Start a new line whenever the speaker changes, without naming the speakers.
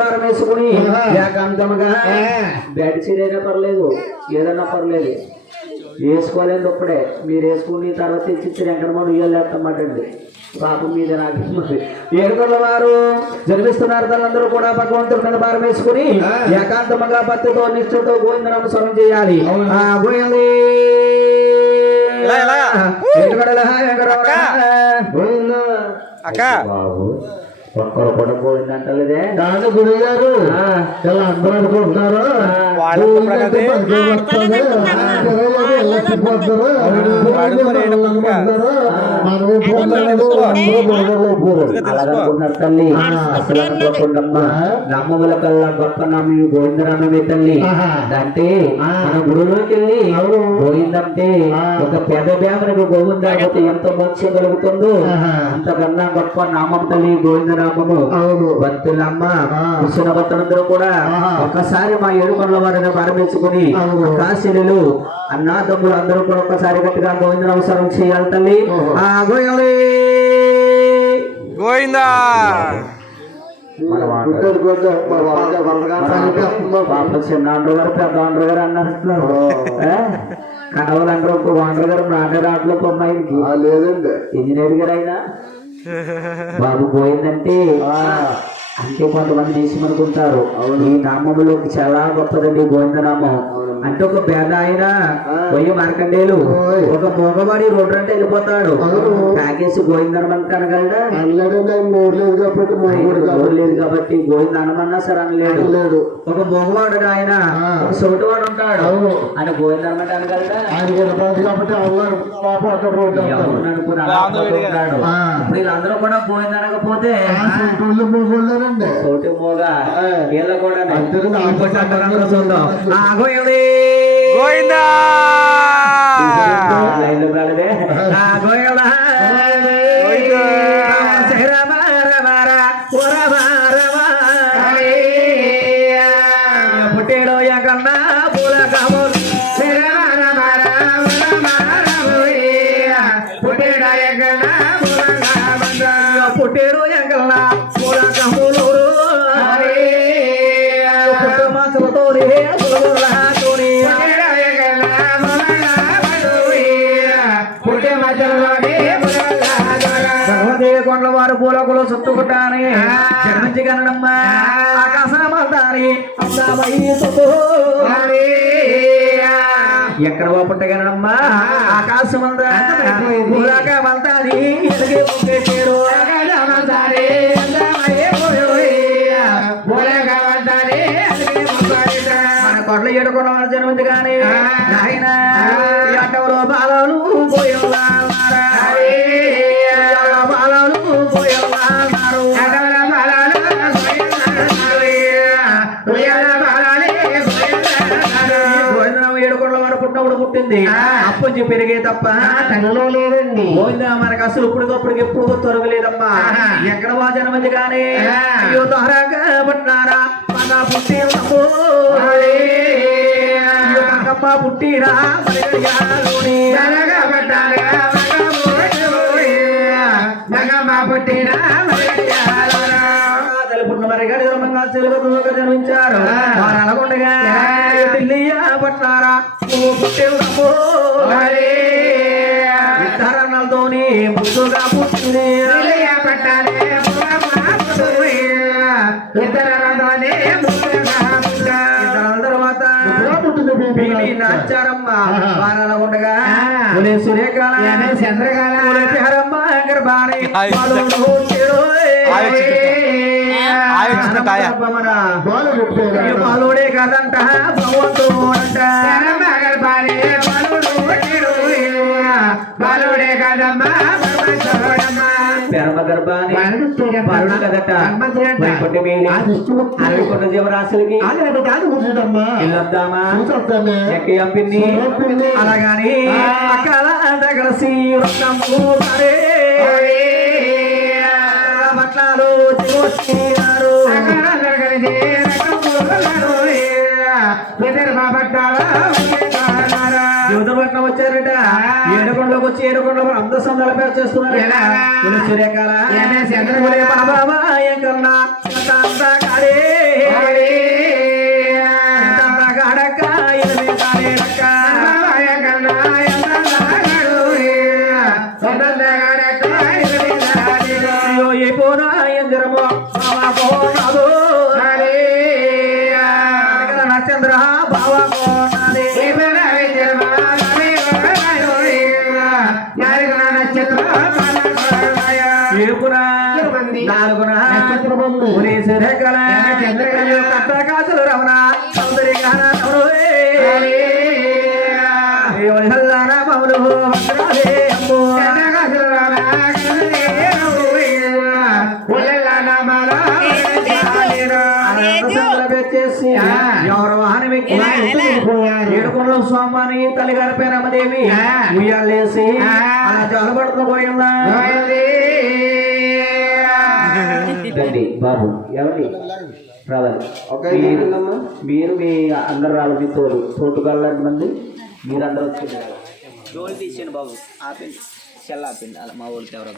భారం వేసుకుని. ఏకాంతముగా bed seat అయినా పర్లేదు ఏదైనా పర్లేదు వేసుకోలేదు ఇప్పుడే మీరు వేసుకుని తర్వాత తెచ్చి వెంకటమని ఉయ్యాలేస్తామంటండి పాపం మీద నాకు. ఏడుకొండల వారు జన్మిస్తున్నారు తల్లందరూ కూడా భగవంతుడి మీద భారం వేసుకుని. ఏకాంతముగా భక్తితో నిష్ఠతో గోవిందనామ స్వరం చేయాలి. వెంకటరమణ, వెంకటరమణ.
పోయిందా?
అక్క
బాబు ఒక్కరు కూడా పోయిందంటలేదే
దాని గురువు గారు. ఇలా అందరూ అనుకుంటున్నారు
తల్లి. అసలు అనుకోకుండా నమ్మముల కల్లా గొప్ప నమ్మి గోవిందరామే తల్లి. అంటే. మన గురువులోకి వెళ్ళి. గోవిందంటే. ఒక పెద్ద బ్యామరకు గోవిందాకపోతే ఎంత మోక్షం కలుగుతుందో. అంతకన్నా గొప్ప నామం తల్లి గోవిందనామము
అవును.
భక్తులమ్మ. కృష్ణ భక్తులందరూ కూడా
ఆహా.
ఒక్కసారి మా ఏడుకొండల వారిని
అవును.
కాశీలు అన్నాదమ్ములు అందరూ కూడా ఒక్కసారి గట్టిగా గోవింద నమస్కారం చేయాలి తల్లి. అన్నారు.
ఓ.
కడవలు అంటారు ఆండ్రు గారు నాటే రాట్లో అమ్మాయికి
ఆ, లేదండి.
ఇంజనీర్ గారు అయినా? బాబు పోయిందంటే అంటే కొంతమంది దేశం అనుకుంటారు ఈ నామములోకి చాలా గొప్పదండి గోవింద నామం అంటే ఒక పేద ఆయన పోయి మార్కండేలు. ఒక మగవాడి రోడ్డు అంటే వెళ్ళిపోతాడు. ప్యాకేజ్
ఆయన నోరు లేదు కాబట్టి
గోవింద అనమన్నా సరే అనలేడు. ఒక మగవాడు ఆయన సోటివాడు ఉంటాడు. ఆయన గోవింద అనమంటే అనగలడా? వీళ్ళందరూ కూడా గోవింద అనకపోతే. సోటి మోగా వీళ్ళ కూడా చూద్దాం.
గోవిందా.
పుట్టేడో ఎగన్న పూల కములు. కొండల వారు పూలకులు చుట్టుకుంటాని జన్మించి కనడమ్మా ఆకాశమంతాని. ఎక్కడ పుట్టగలనమ్మా ఆకాశం అంతా పూలకమంతాని ఎదిగే పుట్టినప్పుడు పుట్టింది అప్పొంచి పెరిగే తప్ప.
తనలో లేదండి.
గోవింద మనకు అసలు ఇప్పటికప్పుడు ఎప్పుడు తొరగలేదమ్మా. ఎక్కడ వా జన్మది కానీ అయ్యో తొహరాగా పుట్టినారా మన పుట్టినప్పుడు పుట్టిరా తల్లి పుట్టిన మరి గడి ధర్మంగా తెలుగుగా జన్మించారు వారు అనకుండగా ఢిల్లీయా పట్టారా ఇద్దరన్నలతోని ముద్దుగా పుట్టింది. తర్వాత. నాచారమ్మ. వారాల ఉండగా
చంద్రకాల.
పులి పాలోడే కాదంట భగవంతుడంట.
బాలుడే కాదమ్మా
కదట. సముద్రపట్నం వచ్చారట. ఏడుకొండలోకి వచ్చి ఏడుకొండలో అందరు సందర్భంపై
వచ్చేస్తున్నారు
సూర్యకాల.
ఏ
పోనా ఎందిరమో ఏపునా నాలుగునా చంద్రకళ కట్టకాసులు రమణ. సౌందర్య గాన రమణ ఏడుకొండల స్వామి తల్లిగారి పేరు అమ్మదేవి ఉయ్యాలేసి అలా జలబడుతూ పోయిందా? బాబు ఎవరి రావాలి. మీరు మీరు మీ అందరు రావాలి మీ తోడు తోటుగాళ్ళ మంది మీరందరూ వచ్చి
డోల్ తీసేయండి బాబు. ఆపండి సెల్ ఆపండి అలా మా ఊరికి ఎవరో